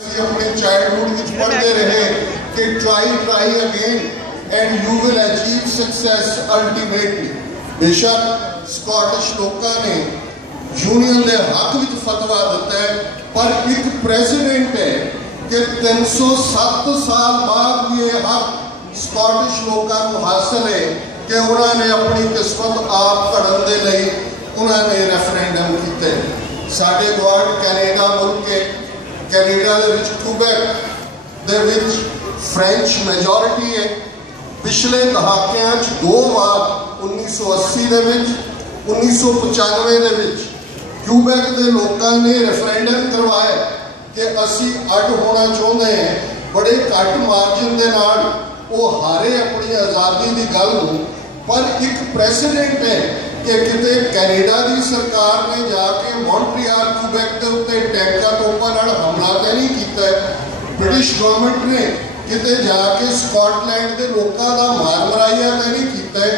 अपने चाइल्डहुड में पढ़ते रहे कि try again and you will achieve success ultimately. बेशक स्कॉटिश लोगों ने यूनियन के हक में फतवा दिता है, पर एक प्रेजिडेंट है कि 307 साल बाद ये हक स्कॉटिश लोगों को हासिल है कि उन्होंने अपनी किस्मत आप घड़न के लिए उन्होंने रेफरेंडम किए। साडे गवाड़ कैनेडा मुल्क के कैनेडा क्यूबेक दे विच फ्रेंच मेजोरिटी है। पिछले दहाकियां 2 बार 1980 दे विच 1995 दे विच क्यूबेक के लोगों ने रेफरेंडम करवाया कि असी अड होना चाहते हैं। बड़े घट मार्जिन के नाल वो हारे अपनी आज़ादी की गल नूं, पर एक प्रेसिडेंट है कि किते कैनेडा की सरकार ने जाके मॉन्ट्रियल क्यूबेक के उत्ते टैंका तोपां नाल हमला तो नहीं किया। ब्रिटिश गवर्नमेंट ने किते जाके स्कॉटलैंड के लोगों का मार मराइया तो नहीं किया।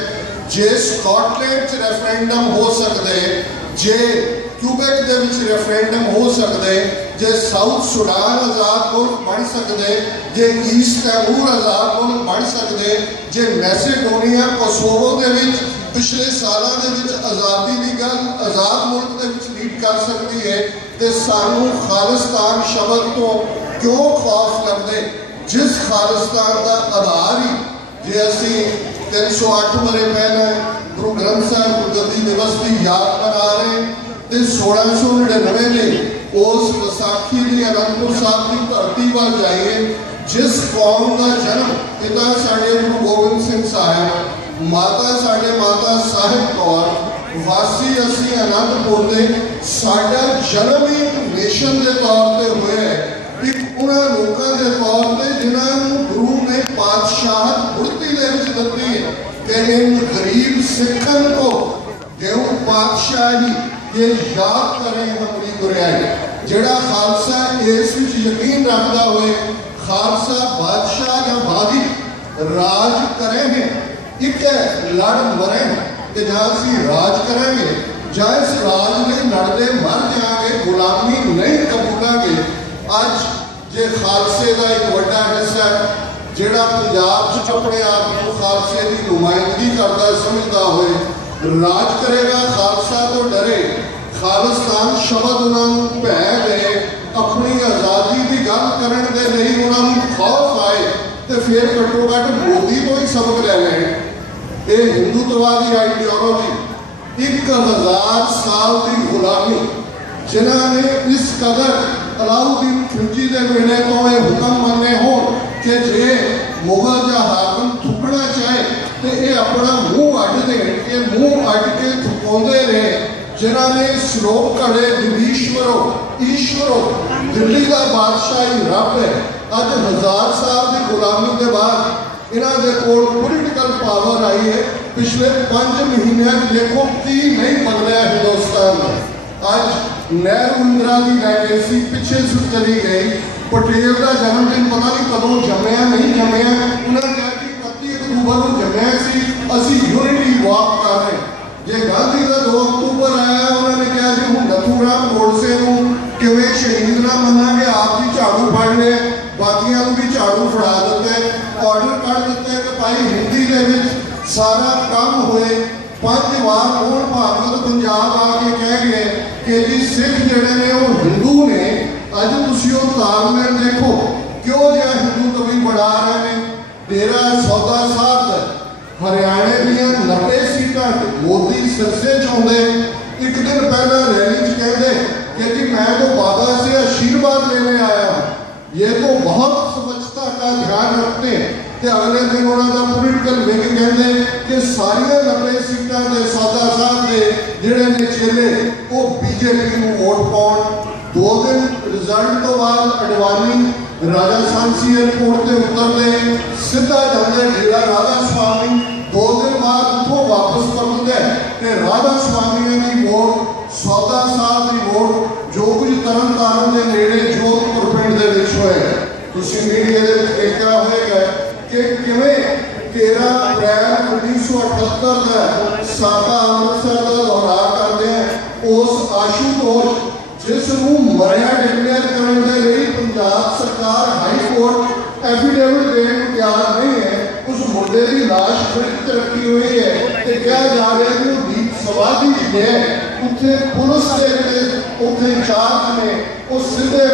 जे स्कॉटलैंड च रेफरेंडम हो सकते, जे क्यूबेक दे विच रेफरेंडम हो सकते, जे साउथ सुडान आज़ाद मुल्क बन सकते, जे ईस्ट तैमूर आज़ाद मुल्क बन सकते, जे मैसेडोनिया कोसोवो के विच पिछले सालों के आज़ादी की गल आज़ाद मुल्क के विच लीड कर सकती है, तो सानू खालिस्तान शब्द तो क्यों खौफ लगते, जिस खालिस्तान का आधार ही जे असी 308 बरे पहले गुरु ग्रंथ साहिब गुरगद्दी दिवस की याद मना रहे तो 1699 में उस विसाखी की अनंदपुर साहब की धरती पर जाइए, जिस कौम का जन्म पिता साढ़े गुरु गोबिंद सिंह साहब, माता साढ़े माता साहिब कौर, वासी असी आनंदपुर के साडा जन्म ही एक नेशन के तौर पर हुआ है, एक उन्होंने लोगों के तौर पर जिन्होंने गुरु ने पातशाह गुरती दी है कि इन गरीब सिखन को देव पातशाही ये याद करें हमारी गुरियाई। जड़ा खालसा इस यकीन रखता हुए खालसा बादशाह या बागी राज करेंगे, एक लड़ मरे कि जहाँ असी राज करेंगे जहाँ इस राज में लड़ते मर जाएंगे, गुलामी नहीं कबूलांगे। अज जे खालसे का एक बड़ा हिस्सा जिहड़ा पंजाब अपने आप को खालसे की नुमाइंदगी करता समझता हुए राज करेगा, खालसा तो डरे, खालिस्तान शब्द उन्होंने भै गए, अपनी आज़ादी की गल करने के लिए उन्होंने खौफ आए, तो फिर घट्टो घट्ट मोदी तो ही सबक ले गए। ये हिंदुत्ववादी आइडियोलॉजी 1000 साल की गुलामी जिन्होंने इस कदर अलाउद्दीन खिलजी के वेले तो यह हुक्म मने हो कि जे मुगल या हाकम थुकना चाहे तो ये अपना मुँह अड्ड दें, ये मुँह अड्ड के थुकाते रहे। जिन्होंने श्लोक कड़े दिलीश्वरो ईश्वरो दिल्ली का बादशाह ही रब है। अज 1000 साल की गुलामी के बाद इन्हों के कोल पोलिटिकल पावर आई है। पिछले 5 महीनों देखो की नहीं बदलिया हिंदुस्तान में। अज नेहरू इंदिरा की लेगेसी पिछे से चली गई। पटेल का जन्मदिन पता नहीं कदों जमया नहीं जमया, उन्होंने कहा कि 31 अक्तूबर को जमया सी, असी यूनिटी वॉक कर रहे। जे गांधी का 2 अक्तूबर आया, उन्होंने कहा जी हम नथूराम गोडसे को किवें शहीद ना मनांगे, आप भी झाड़ू फड़ ले, बाकियों को भी झाड़ू फड़ा देते, ऑर्डर कर देते कि भाई हिंदी के विच सारा काम होए। 5 बार मोहन भागवत पंजाब आके कह गए कि जी सिख जड़े ने वो हिंदू ने। अज तुम तालमेल देखो क्यों जो हिंदू कवि बढ़ा रहे हैं। डेरा सौदा साहब हरियाणे दियां 90 सीटां मोदी सिरसे चाहते। एक दिन पहला रैली कहते कि जी मैं तो बाबा से आशीर्वाद लेने आया हूँ, ये तो बहुत स्वच्छता का ध्यान रखते हैं। तो अगले दिन उन्होंने पोलिटिकल विंग कहते कि सारिया 90 सीटां के सौदा साहब के जिहड़े ने चेले वो बीजेपी को वोट पाउण। 2 दिन रिजल्ट तो बाद अडवाणी राजा सांसी एयरपोर्ट से उतरते सीधा जाते डेरा राधा स्वामी। 2 दिन बाद उतों वापस परतते तो राधा स्वामी की वोट, सौदा साहब की वोट, जो कुछ तरन तारण के नेड़े जोधपुर पिंड के विच होया। तुसीं मीडिया दे विच देखिया होएगा कि किवें 13 अप्रैल 1978 का साका अमृतसर का दौरा करते हैं। उस आशुतोष जिसनूं मरिया डिक्लेयर करने के लिए पंजाब ਮੁੰਡੇ ਦੀ ਲਾਸ਼ ਫਰਿੱਜ 'ਚ ਰੱਖੀ ਹੋਈ ਹੈ ਤੇ ਕਿਹਾ ਜਾ ਰਿਹਾ ਕਿ ਉਹ ਦੀਪ ਸਮਾਧੀ 'ਚ ਗਿਆ। ਉੱਥੇ ਪੁਲਿਸ ਦੇ ਜਿਹੜੇ ਉੱਥੇ ਇੰਚਾਰਜ ਨੇ ਉਹ ਸਿੱਧੇ